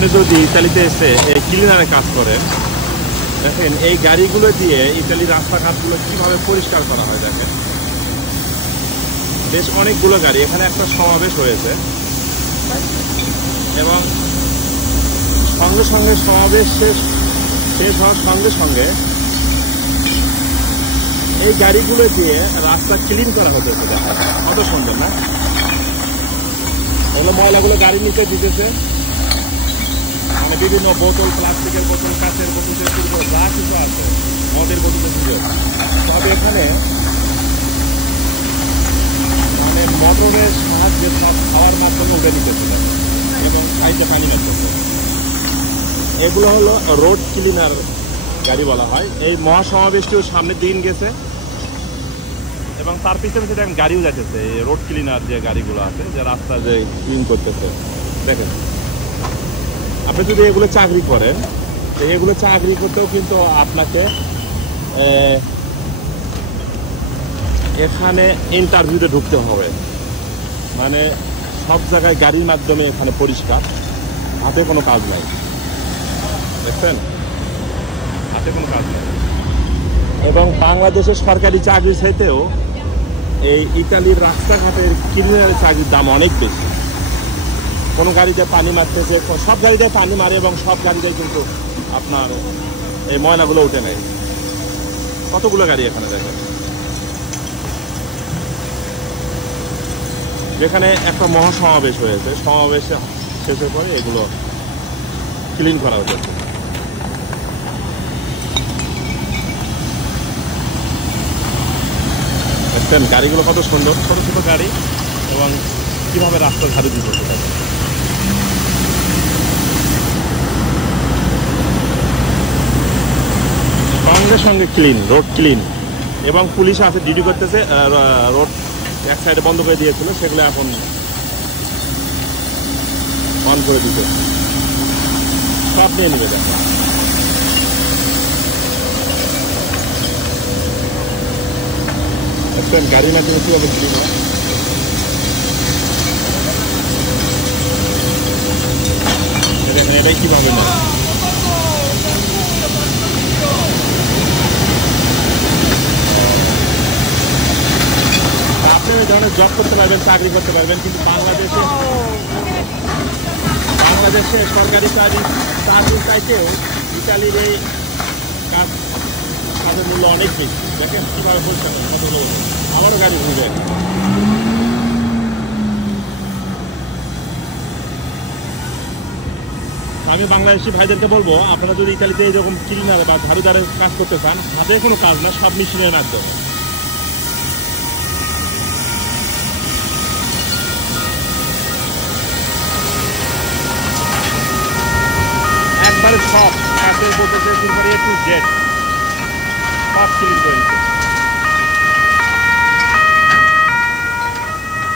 আপনি যদি ইতালিতে এসে এই ক্লিনারে কাজ করেন, দেখেন এই গাড়িগুলো দিয়ে ইতালির রাস্তাঘাটগুলো কিভাবে পরিষ্কার করা হয়। দেখেন বেশ অনেকগুলো গাড়ি, এখানে একটা সমাবেশ হয়েছে এবং সঙ্গে সঙ্গে সমাবেশ শেষ হওয়ার সঙ্গে সঙ্গে এই গাড়িগুলো দিয়ে রাস্তা ক্লিন করা হতে হচ্ছে। দেখেন কত সুন্দর না? এগুলো ময়লাগুলো গাড়ির নিচে দিতেছে, মানে বিভিন্ন বোতল, প্লাস্টিকের বোতল, কাঁচের বোতল থেকে শুরু করে যা কিছু আছে, মদের বোতল থেকে তবে এখানে মানে মোটরের সাহায্যে সব খাওয়ার মাধ্যমে উঠে নিতেছিল এবং সাইডে পানি মারতেছে। এগুলো হলো রোড ক্লিনার গাড়ি বলা হয়। এই মহাসমাবেশটিও সামনের দিন গেছে এবং তার পিছনে দেখেন গাড়িও যাচ্ছে, এই রোড ক্লিনার যে গাড়িগুলো আছে, যে রাস্তা যে ক্লিন করতেছে। দেখেন আপনি যদি এগুলো চাকরি করেন, এগুলো চাকরি করতেও কিন্তু আপনাকে এখানে ইন্টারভিউতে ঢুকতে হবে। মানে সব জায়গায় গাড়ির মাধ্যমে এখানে পরিষ্কার, হাতে কোনো কাজ নাই। দেখছেন, হাতে কোনো কাজ নাই। এবং বাংলাদেশের সরকারি চাকরির চাইতেও এই ইতালির রাস্তাঘাটের ক্লিনারের চাকরির দাম অনেক বেশি। কোনো গাড়িতে পানি মারতেছে, সব গাড়িতে পানি মারে এবং সব গাড়িতে কিন্তু আপনার এই ময়লাগুলো উঠে নেয়। কতগুলো গাড়ি এখানে দেখেন, যেখানে একটা মহাসমাবেশ হয়েছে, সমাবেশে শেষের পরে এগুলো ক্লিন করা হচ্ছে। দেখছেন গাড়িগুলো কত সুন্দর, ছোট ছোট গাড়ি এবং কিভাবে রাস্তা ঝাড়ু দিতে থাকে। সঙ্গে সঙ্গে ক্লিন, রোড ক্লিন। এবং পুলিশ আছে, ডিউটি করতেছে। রোড এক সাইডে বন্ধ করে দিয়েছিল, সেগুলো এখন অন করে দিতে সব নিয়ে নিবে। দেখেন দেখছেন গাড়ির মাধ্যমে কিভাবে ক্লিন হয়। দেখেন এটাই কিভাবে না, আপনি ওই ধরনের জব করতে পারবেন, চাকরি করতে পারবেন, কিন্তু বাংলাদেশে সরকারি চাকরির চাইতেও ইতালির এই কাজের মূল্য অনেক বেশি। দেখেন কিভাবে পরিষ্কার কতগুলো, আমারও গাড়ি ঘুরে। আমি বাংলাদেশি ভাইদেরকে বলবো, আপনারা যদি ইতালিতে এইরকম ক্লিনার বা ঝাড়ুদারের কাজ করতে চান, হাতে কোনো কাজ না, সব মেশিনের মাধ্যমে। একবারে সব বলতেছে A to Z সব ক্লিন করে দিচ্ছে।